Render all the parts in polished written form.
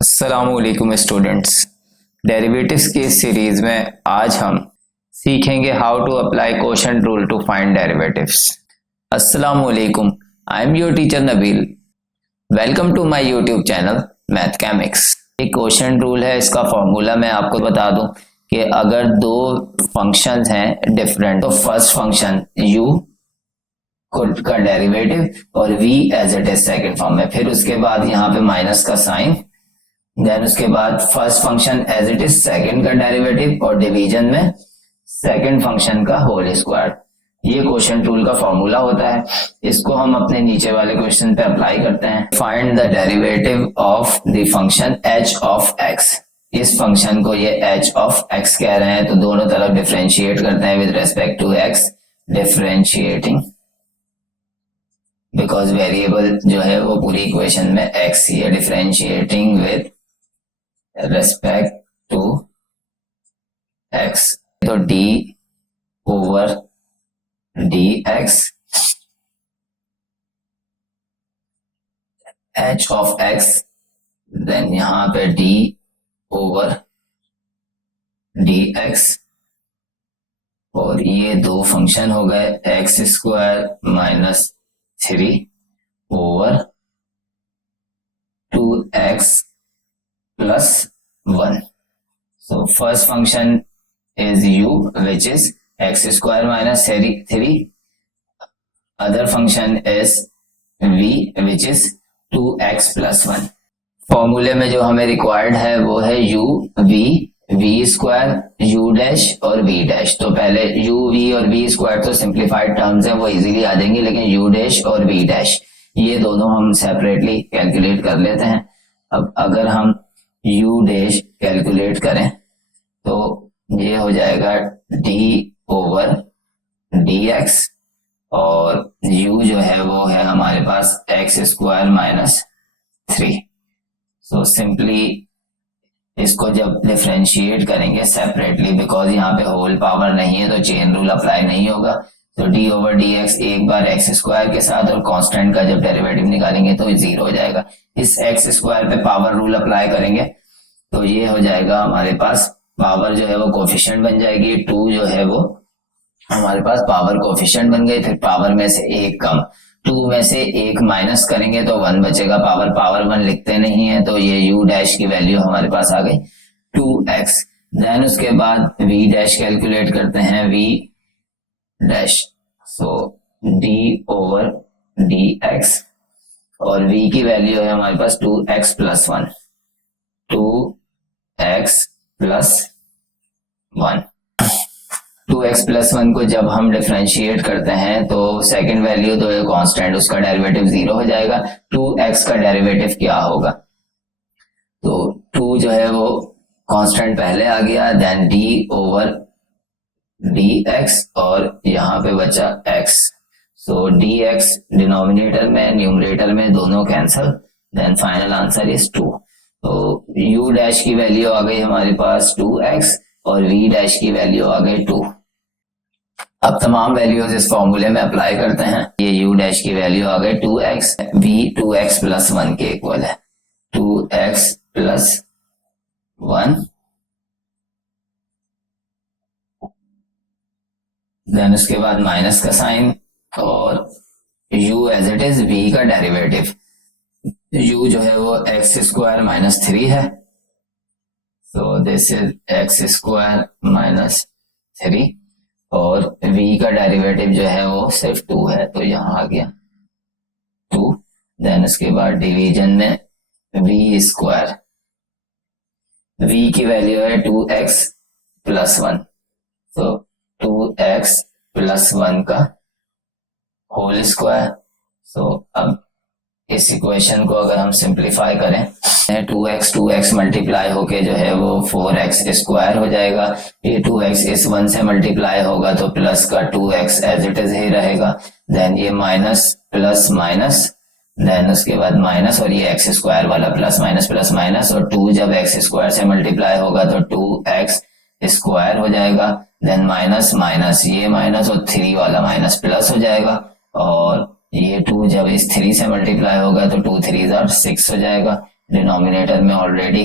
अस्सलामुअलैकुम students. Derivatives की इस सीरीज में आज हम सीखेंगे how to apply quotient rule to find derivatives. अस्सलामुअलैकुम, I am your teacher Nabeel. Welcome to my YouTube channel मैथकेमिक्स। एक क्वोशंट रूल है, इसका फॉर्मूला मैं आपको बता दूं कि अगर दो फंक्शंस हैं डिफरेंट, तो फर्स्ट फंक्शन u का डेरिवेटिव और v as it is second form में, फिर उसके बाद यहाँ पे माइनस का साइन, देन उसके बाद first function as it is second का डेरिवेटिव और डिवीजन में सेकंड फंक्शन का होल स्क्वायर। ये क्वोशंट रूल का फॉर्मूला होता है। इसको हम अपने नीचे वाले क्वेश्चन पे अप्लाई करते हैं। Find the derivative of the function h of x। इस फंक्शन को ये h ऑफ x कह रहे हैं, तो दोनों तरफ डिफरेंशिएट करते हैं with respect to x, differentiating because variable जो है वो पूरी इक्वेशन में x ही है। Differentiating with respect to x, तो d over dx h of x, then यहां पे d ओवर dx, और ये दो फंक्शन हो गए x square minus 3 over 2x plus 1. So first function is u, which is x square minus 3. Other function is v, which is 2x plus 1. फॉर्मूले में जो हमें रिक्वायर्ड है वो है u, v, v square, u dash और v dash. तो पहले u, v और v स्क्वायर तो सिंप्लीफाइड टर्म्स है, वो इजीली आ जाएंगी, लेकिन u डैश और v डैश ये दोनों हम सेपरेटली कैलकुलेट कर लेते हैं। अब अगर हम u डैश कैलकुलेट करें तो ये हो जाएगा d ओवर dx, और u जो है वो है हमारे पास x square minus 3। So simply इसको जब डिफरेंशिएट करेंगे सेपरेटली, बिकॉज यहाँ पे होल पावर नहीं है तो चेन रूल अप्लाई नहीं होगा, तो d ओवर dx एक बार x स्क्वायर के साथ, और कांस्टेंट का जब डेरिवेटिव निकालेंगे तो 0 हो जाएगा। इस x स्क्वायर पे पावर रूल अप्लाई करेंगे तो ये हो जाएगा हमारे पास पावर जो है वो कोफिशिएंट बन जाएगी। 2 जो है वो हमारे पास पावर कोफिशिएंट बन गई, फिर पावर में से एक कम, 2 में से एक माइनस करेंगे तो 1 बचेगा। पावर 1 लिखते नहीं है, तो ये u डैश की वैल्यू हमारे पास आ गई 2x। देन उसके बाद v डैश कैलकुलेट करते हैं, v डैश, सो d ओवर dx, और v की वैल्यू है हमारे पास 2x plus 1, 2x plus 1। 2x plus 1 को जब हम डिफरेंशिएट करते हैं तो सेकंड वैल्यू तो है कांस्टेंट, उसका डेरिवेटिव 0 हो जाएगा। 2x का डेरिवेटिव क्या होगा, तो 2 जो है वो कांस्टेंट पहले आ गया, देन d ओवर dx, और यहाँ पे बचा x, सो dx डिनोमिनेटर में न्यूमरेटर में दोनों cancel, then final answer is 2। तो u डैश की वैल्यू आ गई हमारे पास 2x और v डैश की वैल्यू आ गई 2। अब तमाम वैल्यूज इस फॉर्मूले में अप्लाई करते हैं। ये u डैश की वैल्यू आ गई 2x, v 2x प्लस 1 के इक्वल है, 2x प्लस 1, देन उसके बाद माइनस का साइन, और u as it is v का डेरिवेटिव, u जो है वो x स्क्वायर माइनस 3 है, so this is x square minus 3, और v का डेरिवेटिव जो है वो सिर्फ 2 है, तो यहाँ आ गया 2। देन उसके बाद डिवीजन में v स्क्वायर, v की वैल्यू है 2x प्लस 1, तो 2x प्लस 1 का होल स्क्वायर। सो अब इस इक्वेशन को अगर हम सिंप्लीफाई करें, 2x मल्टीप्लाई होके जो है वो 4x स्क्वायर हो जाएगा। ये 2x इस 1 से मल्टीप्लाई होगा तो प्लस का 2x as it is he रहेगा, देन ये माइनस प्लस माइनस, देन उसके बाद माइनस, और ये x स्क्वायर वाला प्लस माइनस, और 2 जब x स्क्वायर से मल्टीप्लाई होगा तो 2x स्क्वायर हो जाएगा, देन माइनस माइनस, ये माइनस, और 3 वाला माइनस प्लस हो जाएगा, और ये 2 जब इस 3 से मल्टीप्लाई होगा तो 2 3 6 हो जाएगा, डिनोमिनेटर में ऑलरेडी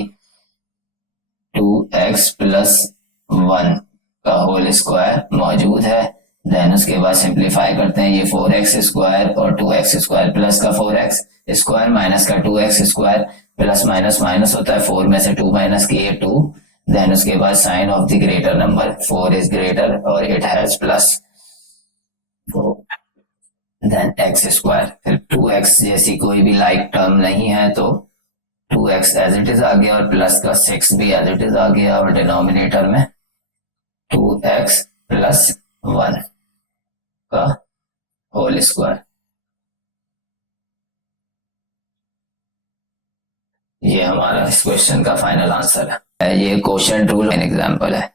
2x प्लस 1 का होल स्क्वायर मौजूद है। देन उसके बाद सिंप्लीफाई करते हैं, ये 4x स्क्वायर और 2x स्क्वायर प्लस का 4x स्क्वायर माइनस का 2x square, plus minus minus होता है, 4 में से 2 माइनस किए 2। देन उसके बाद sign of the greater number, 4 is greater और it has plus, then x square, फिर 2x जैसी कोई भी लाइक टर्म नहीं है तो 2x एज इट इज आ गया और प्लस का 6 भी एज इट इज आ गया और डिनोमिनेटर में 2x प्लस 1 का होल स्क्वायर। ये हमारा इस क्वेश्चन का फाइनल आंसर है। ये क्वेश्चन रूल एग्जांपल है,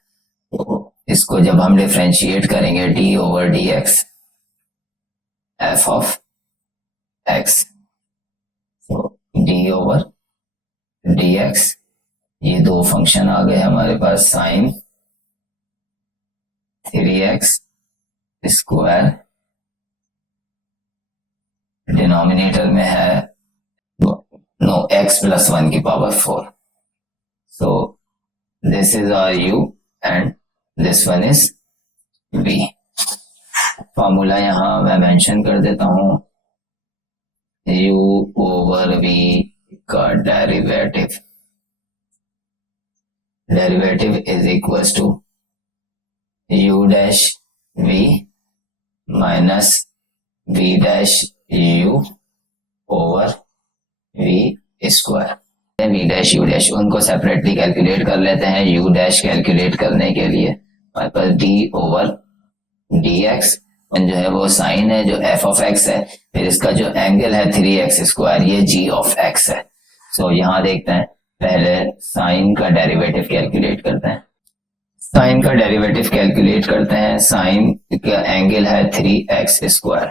इसको जब हम डिफरेंशिएट करेंगे d over dx f of x, तो d ओवर dx, ये दो फंक्शन आ गए हमारे पास, साइन 3x स्क्वायर, डिनोमिनेटर में है नो x प्लस 1 की power 4, so this is our u and this one is v। Formula यहां मैं मेंशन कर देता हूं, u ओवर v का derivative is equals to u dash v minus v dash u over v square. v dash u dash उनको separately calculate कर लेते हैं। u डैश कैलकुलेट करने के लिए हमारे पास d ओवर dx जो है वो साइन है जो f ऑफ x है, फिर इसका जो एंगल है 3x स्क्वायर, ये g ऑफ x है। सो यहाँ देखते हैं, पहले साइन का डेरिवेटिव कैलकुलेट करते हैं। साइन का डेरिवेटिव कैलकुलेट करते हैं, साइन का एंगल है 3x स्क्वायर,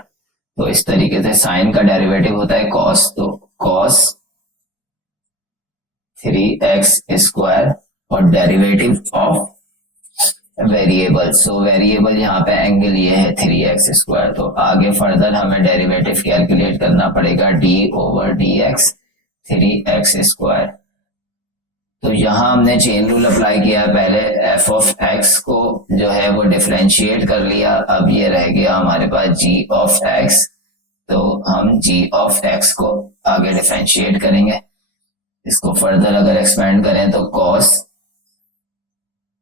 तो इस तरीके से साइन का डेरिवेटिव होता है cos, तो cos 3x स्क्वायर और derivative of variable, so variable यहाँ पे एंगल ये है 3x स्क्वायर। तो आगे फर्दर हमें डेरिवेटिव कैलकुलेट करना पड़ेगा d over dx 3x square. तो यहाँ हमने चेन रूल अप्लाई किया, पहले f ऑफ x को जो है वो डिफरेंशिएट कर लिया, अब ये रह गया हमारे पास g ऑफ x, तो हम g ऑफ x को आगे डिफरेंशिएट करेंगे। इसको फर्दर अगर एक्सपेंड करें तो cos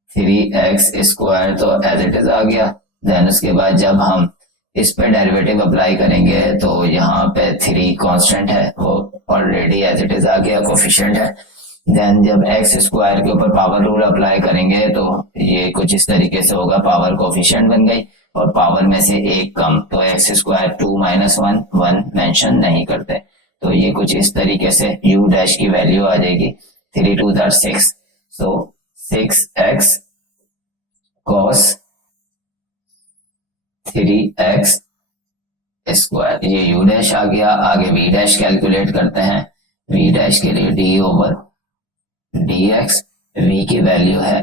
3x स्क्वायर तो एज इट इज आ गया। देन उसके बाद जब हम इस पे डेरिवेटिव अप्लाई करेंगे तो यहाँ पे 3 कांस्टेंट है, वो ऑलरेडी एज इट इज आ गया, कोफिशिएंट है। देन जब x स्क्वायर के ऊपर पावर रूल अप्लाई करेंगे तो ये कुछ इस तरीके से होगा, पावर कोफिशिएंट बन गई और पावर में से एक कम, तो x स्क्वायर 2 माइनस 1 मेंशन नहीं करते, तो ये कुछ इस तरीके से u डैश की वैल्यू आ जाएगी 3 2 6, सो 6x cos 3x स्क्वायर, ये u डैश आ गया। आगे v डैश कैलकुलेट करते हैं, v डैश के लिए d ओवर dx, v की वैल्यू है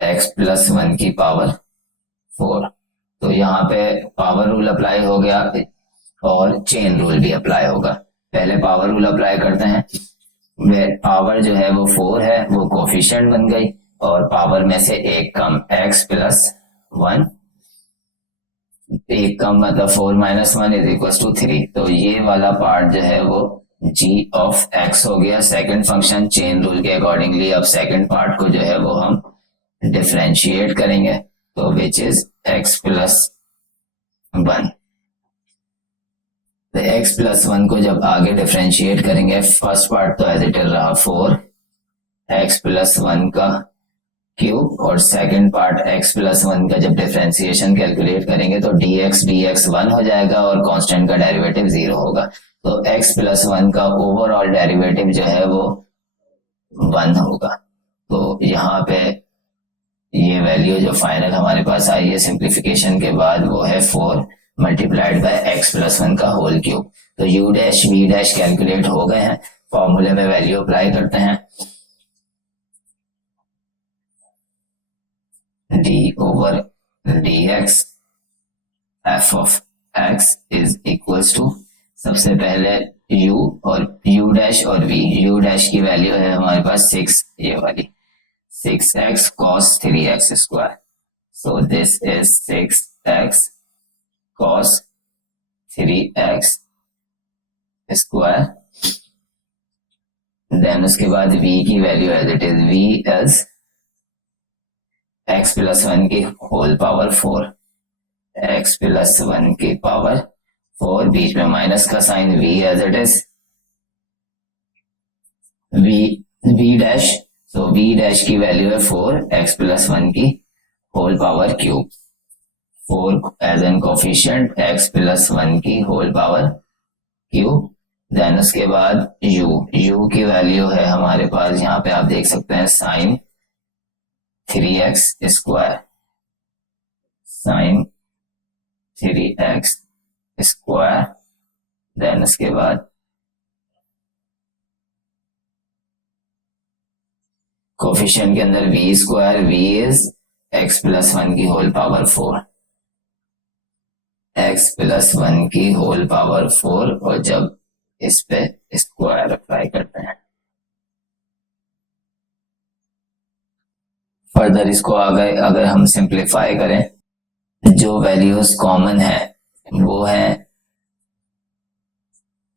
x प्लस 1 की पावर 4, तो यहाँ पे पावर रूल अप्लाई हो गया और चेन रूल भी अप्लाई होगा। पहले पावर रूल अप्लाई करते हैं, पावर जो है वो 4 है, वो कोफिशिएंट बन गई और पावर में से एक कम x प्लस 1, एक कम मतलब 4 माइनस 1 इज इक्वल टू 3, तो ये वाला पार्ट जो है वो g ऑफ x हो गया सेकंड फंक्शन चेन रूल के अकॉर्डिंगली। अब सेकंड पार्ट को जो है वो हम डिफरेंशिएट करेंगे, तो विच इज x प्लस 1। तो x प्लस 1 को जब आगे डिफरेंशिएट करेंगे, फर्स्ट पार्ट तो एज इट इज रहा 4 x प्लस 1 का क्यूब और सेकंड पार्ट x प्लस 1 का जब डिफरेंशिएशन कैलकुलेट करेंगे तो dx 1 हो जाएगा और कांस्टेंट का डेरिवेटिव 0 होगा, तो x प्लस 1 का ओवरऑल डेरिवेटिव जो है वो 1 होगा। तो यहाँ पे ये वैल्यू जो फाइनल हमारे पास आई है सिंप्लीफिकेशन के बाद वो है 4 मल्टीप्लाइड बाय x प्लस 1 का होल क्यूब। तो u dash v dash calculate हो गए हैं, फॉर्मूले में वैल्यू अप्लाई करते हैं, d over dx f of x is equals to, सबसे पहले u और u डैश और v। u डैश की वैल्यू है हमारे पास 6, ये वाली 6x cos 3x square। So this is 6x cos 3x square। Then उसके बाद v की value as it is v as x plus 1 की होल पावर 4, x प्लस 1 की पावर 4, बीच में माइनस का sign, v as it is v dash. So v dash की value है 4, x plus 1 की whole power cube, 4 as an coefficient, x plus 1 की whole power cube. Then उसके बाद u की वैल्यू है हमारे पास, यहाँ पे आप देख सकते हैं sign 3x square, sign 3x square. Then उसके बाद कोफिशिएंट के अंदर v square, v is x plus 1 की होल पावर 4, x प्लस 1 की होल पावर 4, और जब इस पे स्क्वायर अप्लाई करते हैं फर्दर इसको आगे अगर हम सिंप्लीफाई करें, जो वैल्यूज कॉमन है वो है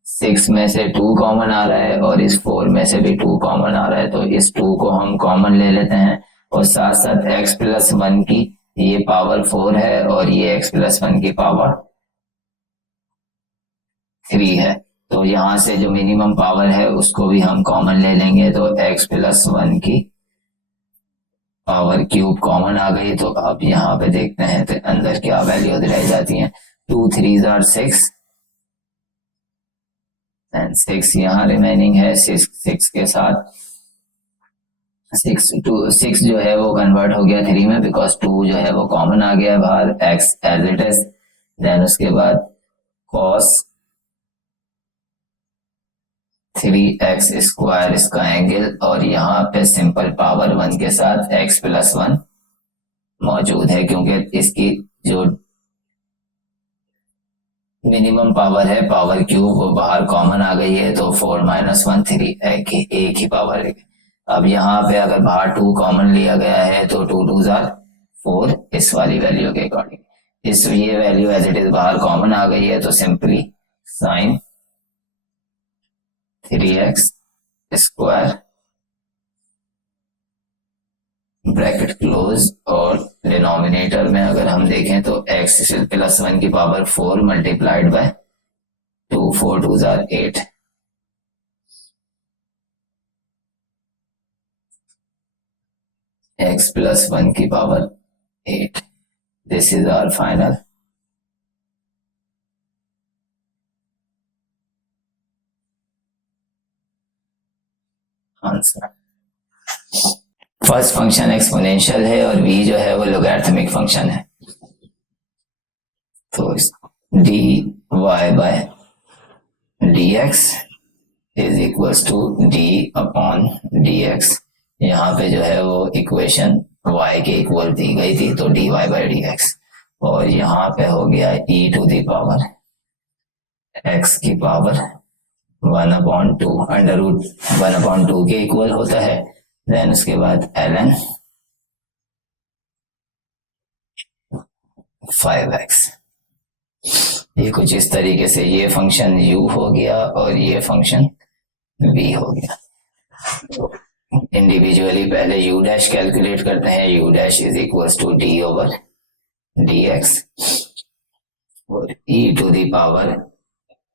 6 में से 2 कॉमन आ रहा है और इस 4 में से भी 2 कॉमन आ रहा है, तो इस 2 को हम कॉमन ले लेते हैं, और साथ साथ x प्लस 1 की ये पावर 4 है और ये x प्लस 1 की पावर 3 है, तो यहां से जो मिनिमम पावर है उसको भी हम कॉमन ले लेंगे, तो x प्लस 1 की पावर क्यूब कॉमन आ गई। तो अब यहाँ पे देखते हैं तो अंदर क्या वैल्यू रह जाती है, 2 3 आर 6 एंड 6 यहाँ रिमेनिंग है, 6 के साथ 6 जो है वो कन्वर्ट हो गया 3 में, बिकॉज 2 जो है वो कॉमन आ गया है बाहर, x as it is. Then उसके बाद cos 3x स्क्वायर इसका एंगल, और यहाँ पे सिंपल पावर 1 के साथ x प्लस 1 मौजूद है, क्योंकि इसकी जो मिनिमम पावर है पावर क्यूब वो बाहर कॉमन आ गई है, तो 4 माइनस 1 3, एक ही पावर है। अब यहाँ पे अगर बाहर 2 कॉमन लिया गया है तो 2 2 आर 4 इस वाली वैल्यू के अकॉर्डिंग, इस ये वैल्यू एज इट इज बाहर कॉमन आ गई है, तो simply sign 3x square bracket close, और डिनोमिनेटर में अगर हम देखें तो x प्लस 1 की power 4 multiplied by 2, 4 2 are 8, x plus 1 की power 8। This is our final answer. First function exponential है और v जो है वो लोगैरिथमिक फंक्शन है, तो dy by dx is equals to d upon dx। यहाँ पे जो है वो इक्वेशन y के इक्वल दी गई थी, तो dy बाय dx, और यहाँ पे हो गया e to the power x की पावर 1/2, अंडर रूट 1/2 के इक्वल होता है। देन उसके बाद ln 5x। ये कुछ इस तरीके से ये फंक्शन u हो गया और ये फंक्शन v हो गया। इंडिविजुअली पहले u डैश कैलकुलेट करते हैं, u dash is equals to d over dx, और e to the power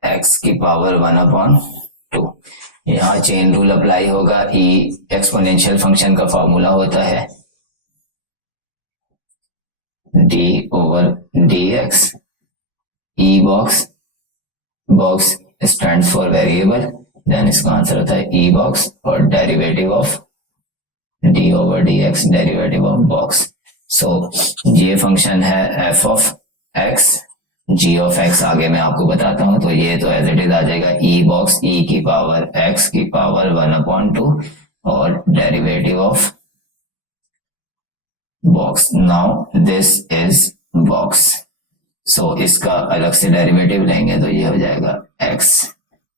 x की पावर 1/2। यहाँ चेन रूल अप्लाई होगा, e एक्सपोनेंशियल फंक्शन का फॉर्मूला होता है d over dx, e box stands for variable, then इसका आंसर होता है e बॉक्स, और derivative of d over dx, derivative of box. So ये फंक्शन है f of x, g of x आगे मैं आपको बताता हूं, तो ये तो एज इट इज आ जाएगा e बॉक्स, e की पावर x की पावर 1/2, और derivative of box. Now this is box, so इसका अलग से डेरिवेटिव लेंगे तो ये हो जाएगा x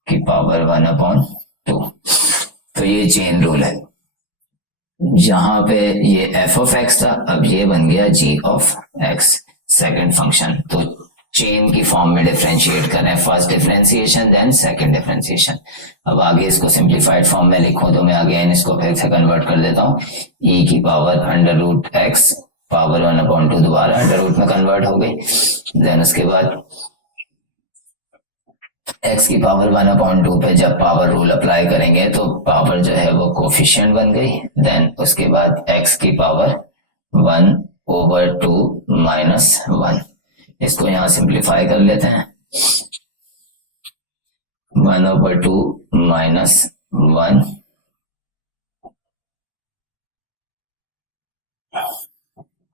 की पावर 1/2। तो ये चेन रूल है। जहां पे ये एफ ऑफ एक्स था, अब ये बन गया G of x, second function. तो चेन की फॉर्म में डिफरेंशिएट करें, first differentiation then second differentiation. अब आगे इसको सिंप्लीफाइड फॉर्म में लिखूं तो मैं अगेन इसको फिर से कन्वर्ट कर देता हूँ। ई की power under root x power 1/2 दोबारा अंडर रूट में कन्वर्ट हो गई। देन उसके बाद x की पावर 1/2 पे जब पावर रूल अप्लाई करेंगे तो पावर जो है वो कोफिशिएंट बन गई। देन उसके बाद x की पावर 1/2 माइनस 1। इसको यहां सिंप्लीफाई कर लेते हैं। 1/2 माइनस 1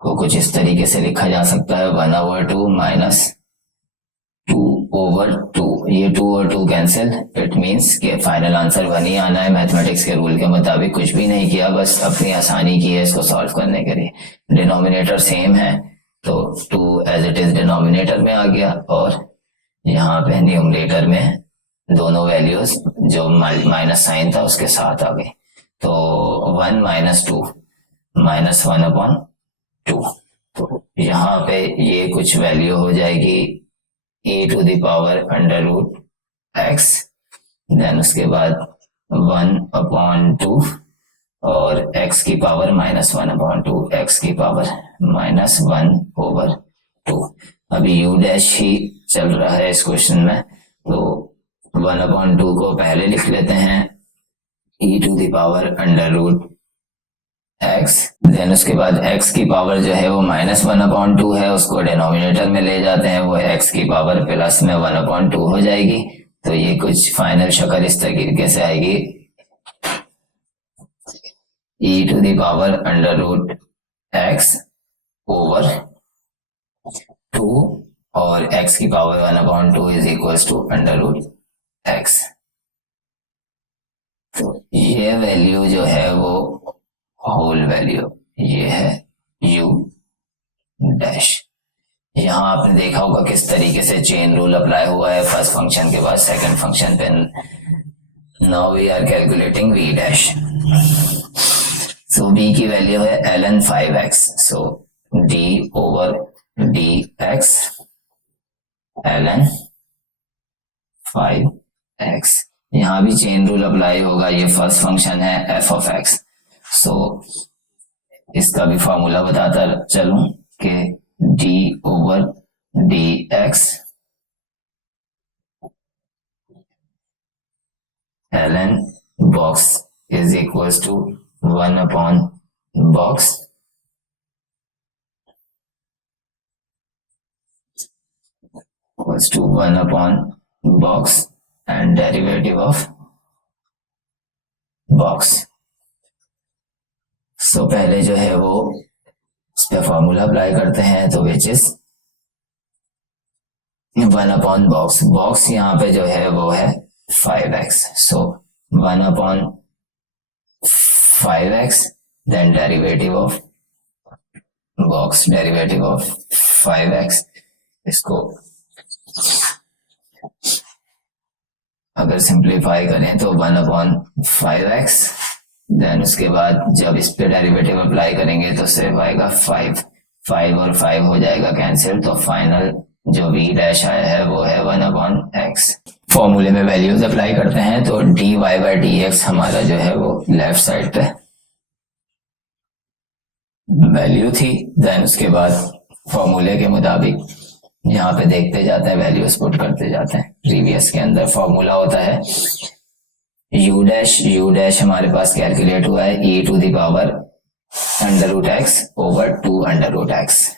को कुछ इस तरीके से लिखा जा सकता है 1/2 माइनस 2/2। ये 2 और 2 कैंसिल, इट मीन्स कि फाइनल आंसर 1 ही आना है। मैथमेटिक्स के रूल के मुताबिक कुछ भी नहीं किया, बस अपनी आसानी की है इसको सॉल्व करने के लिए। डिनोमिनेटर सेम है तो 2 एज इट इज डिनोमिनेटर में आ गया, और यहाँ पे न्यूमरेटर में दोनों वैल्यूज जो माइनस साइन था उसके साथ आ गई। तो 1 माइनस 2 माइनस 1/2। तो यहाँ पे ये कुछ वैल्यू हो जाएगी e to the power under root x, then उसके बाद 1/2 और x की पावर माइनस 1/2, x की पावर माइनस 1/2। अभी u डैश ही चल रहा है इस क्वेश्चन में, तो 1/2 को पहले लिख लेते हैं e to the power under root x। Then उसके बाद x की पावर जो है वो माइनस 1/2 है, उसको डिनोमिनेटर में ले जाते हैं, वो x की पावर प्लस में 1/2 हो जाएगी। तो ये कुछ फाइनल शक्ल इस तरीके से आएगी, e to the power under root x over 2 और x की power 1/2 is equal to under root x। तो ये वैल्यू जो है वो होल वैल्यू ये है u डैश। यहां आपने देखा होगा किस तरीके से चेन रूल अप्लाई हुआ है फर्स्ट फंक्शन के बाद सेकंड फंक्शन पे। Now we are calculating v dash. So v की वैल्यू है ln 5x, so d over dx ln 5x। यहां भी चेन रूल अप्लाई होगा, ये फर्स्ट फंक्शन है f ऑफ x। सो इसका भी फॉर्मूला बताता चलूं कि d over dx ln box is equals to 1/box equals to 1/box and derivative of box। सो पहले जो है वो इस पे फॉर्मूला अप्लाई करते हैं, तो विच इज 1/box। बॉक्स यहाँ पे जो है वो है 5x, so 1/5x then derivative of box, derivative of 5x। इसको अगर सिंप्लीफाई करें तो 1/5x, देन उसके बाद जब इस पे डेरिवेटिव अप्लाई करेंगे तो सिर्फ आएगा 5 और 5 हो जाएगा कैंसिल। तो फाइनल जो v डैश आया है वो है 1/x। फॉर्मूले में वैल्यूज अप्लाई करते हैं तो dy बाई dx हमारा जो है वो लेफ्ट साइड पे वैल्यू थी। देन उसके बाद फॉर्मूले के मुताबिक यहाँ पे देखते जाते हैं, वैल्यूज पुट करते जाते हैं। प्रीवियस के अंदर फॉर्मूला होता है u डैश हमारे पास कैलकुलेट हुआ है e to the power under root x over 2 under root x.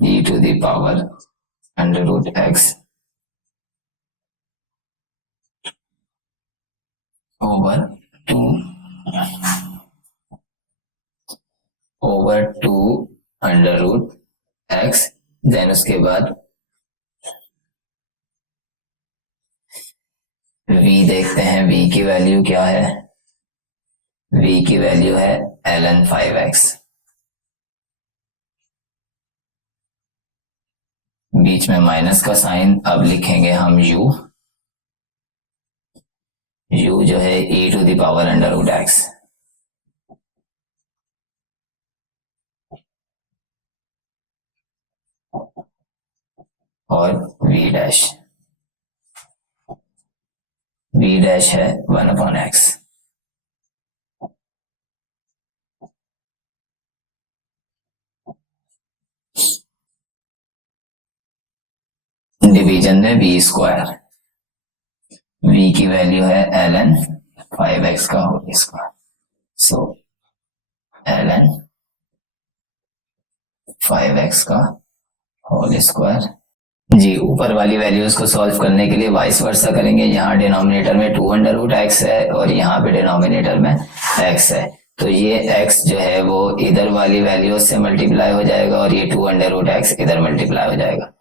e to the power under root x over 2 under root x. Then उसके बाद v देखते हैं, v की वैल्यू क्या है। v की वैल्यू है ln 5x। बीच में माइनस का साइन, अब लिखेंगे हम u जो है e to the power under root x, और v डैश है 1/x। डिवीजन में v स्क्वायर, v की वैल्यू है ln 5x का होल स्क्वायर, सो ln 5x का होल स्क्वायर। जी, ऊपर वाली वैल्यूज को सॉल्व करने के लिए वाइस वर्सा करेंगे। यहाँ डिनोमिनेटर में 2√x है और यहाँ पे डिनोमिनेटर में x है, तो ये x जो है वो इधर वाली वैल्यूज से मल्टीप्लाई हो जाएगा और ये 2√x इधर मल्टीप्लाई हो जाएगा।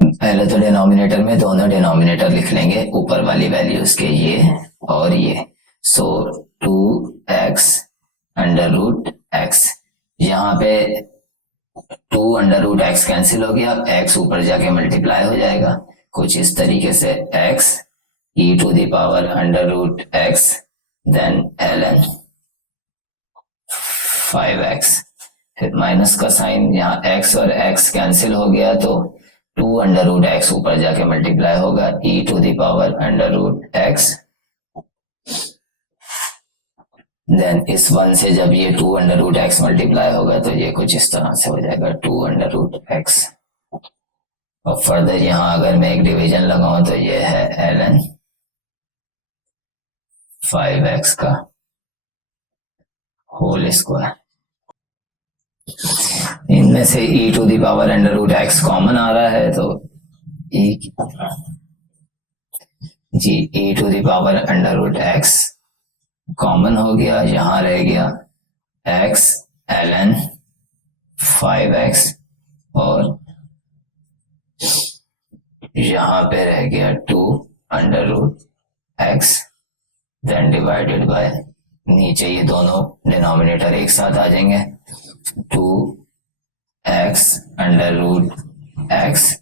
पहले तो डिनोमिनेटर में दोनों डिनोमिनेटर लिख लेंगे ऊपर वाली वैल्यूज के, ये और ये, सो 2x अंडर रूट x, यहाँ पे 2√x कैंसिल हो गया, x ऊपर जाके मल्टीप्लाई हो जाएगा कुछ इस तरीके से, x e to the power under root x then ln 5x, फिर माइनस का साइन, यहाँ x और x कैंसिल हो गया तो 2√x ऊपर जाके मल्टीप्लाई होगा, e to the power under root x, then इस 1 से जब ये 2√x मल्टीप्लाई होगा तो ये कुछ इस तरह से हो जाएगा 2√x, और फर्दर यहाँ अगर मैं एक डिवीजन लगाऊं तो ये है ln 5x का होल स्क्वायर। इनमें से e to the power under root x common आ रहा है तो e to the power under root x common हो गया, यहां रह गया x ln 5x और यहां पे रह गया 2√x, देन डिवाइडेड बाय, नीचे ये दोनों डिनोमिनेटर एक साथ आ जाएंगे, 2x अंडर रूट x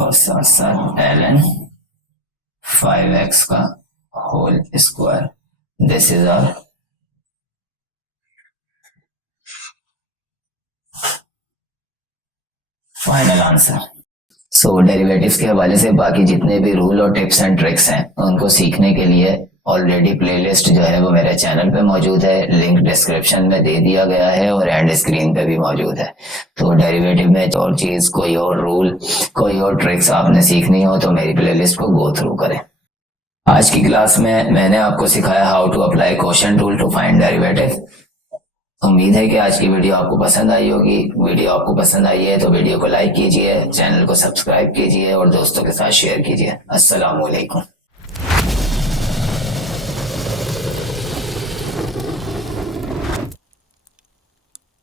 और साथ साथ ln 5x का whole square. This is our final answer. So derivatives के हवाले से बाकी जितने भी रूल और टिप्स एंड ट्रिक्स हैं उनको सीखने के लिए ऑलरेडी प्लेलिस्ट जो है वो मेरे चैनल पे मौजूद है, लिंक डिस्क्रिप्शन में दे दिया गया है और एंड स्क्रीन पे भी मौजूद है। तो डेरिवेटिव में और चीज, कोई और रूल, कोई और ट्रिक्स आपने सीखनी हो तो मेरी प्लेलिस्ट को गो थ्रू करें। आज की क्लास में मैंने आपको सिखाया how to apply quotient rule to find derivative. उम्मीद है कि आज की वीडियो आपको पसंद आई होगी। वीडियो आपको पसंद आई है तो वीडियो को लाइक कीजिए, चैनल को सब्सक्राइब कीजिए और दोस्तों के साथ शेयर कीजिए। अस्सलाम वालेकुम।